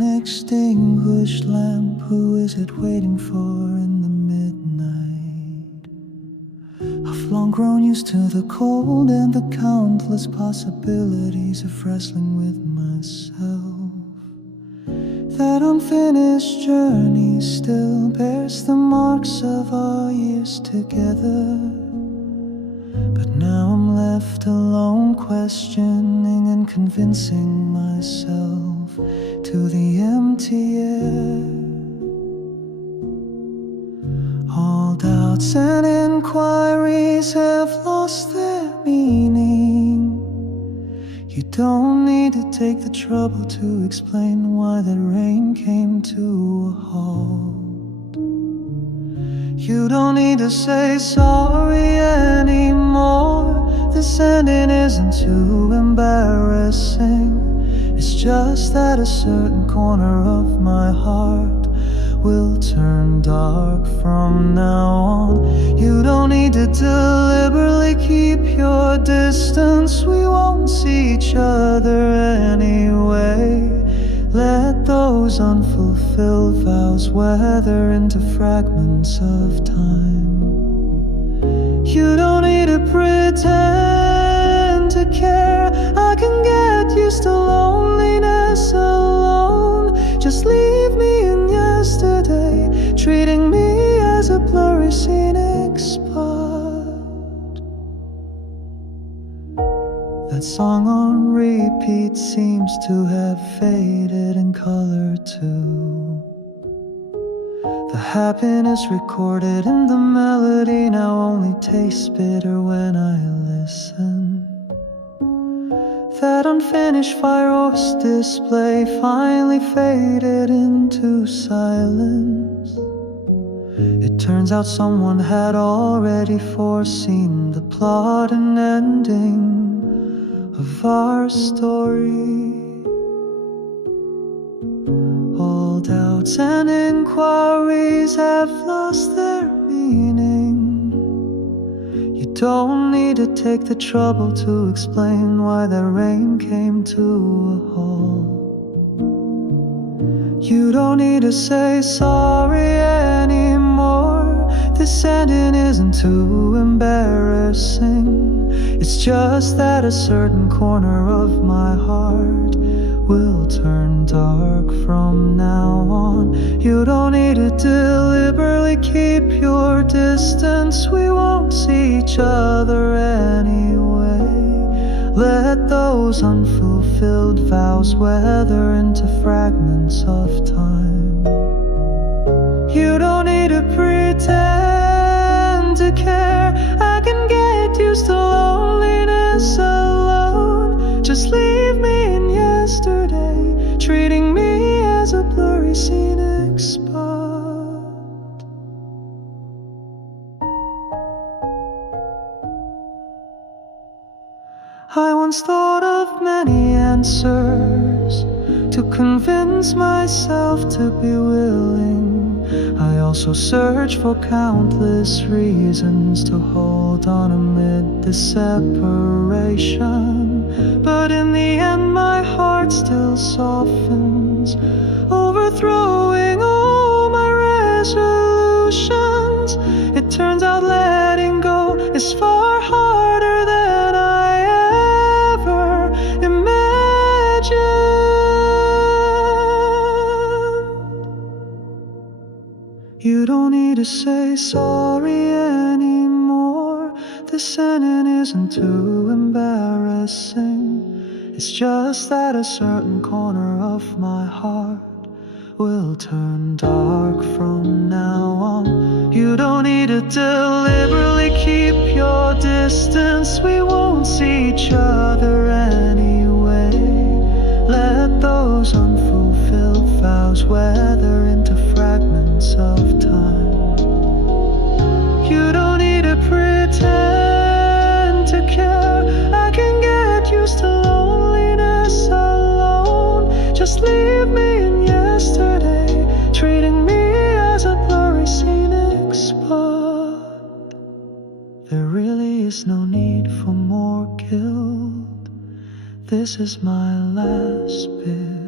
an extinguished lamp, who is it waiting for in the midnight? I've long grown used to the cold and the countless possibilities of wrestling with myself. That unfinished journey still bears the marks of our years together. But now I'm left alone, questioning and convincing myself to the empty air. All doubts and inquiries have lost their meaning. You don't need to take the trouble to explain why that rain came to a halt. You don't need to say sorry anymore. This ending isn't too embarrassing. It's just that a certain corner of my heart will turn dark from now on. You don't need to deliberately keep your distance. We won't see each other anyway. Let those unfulfilled vows weather into fragments of time. You don't need to pretend to care. I can get used to loneliness alone. Just leave me in yesterday, treating me as a blurry scenic spot. That song on repeat seems to have faded in color too. The happiness recorded in the melody now only tastes bitter when I listen. That unfinished fireworks display finally faded into silence. It turns out someone had already foreseen the plot and ending of our story. All doubts and inquiries have lost their meaning. You don't need to take the trouble to explain why that rain came to a halt. You don't need to say sorry anymore. This ending isn't too embarrassing. It's just that a certain corner of my heart will turn dark from now on. You don't need to deliberately keep your distance. We won't see each other anyway. Let those unfulfilled vows weather into fragments of time. You don't need to pretend to care. I can get used to loneliness alone. Just leave me in yesterday, treating me as a blurry scenic spot. I once thought of many answers to convince myself to be willing. I also searched for countless reasons to hold on amid the separation. But in the end my heart still softens, overthrowing all my resolutions. It turns out letting go is far harder than I ever imagined. You don't need to say sorry anymore. This ending isn't too embarrassing. It's just that a certain corner of my heart will turn dark from now on. You don't need to deliberately keep your distance. We won't see each other anyway. Let those unfulfilled vows weather into fragments of time. You don't need to pretend to care. I can get used to loneliness alone. Just leave me in yesterday, treating me as a blurry scenic spot. There really is no need for more guilt. This is my last bit.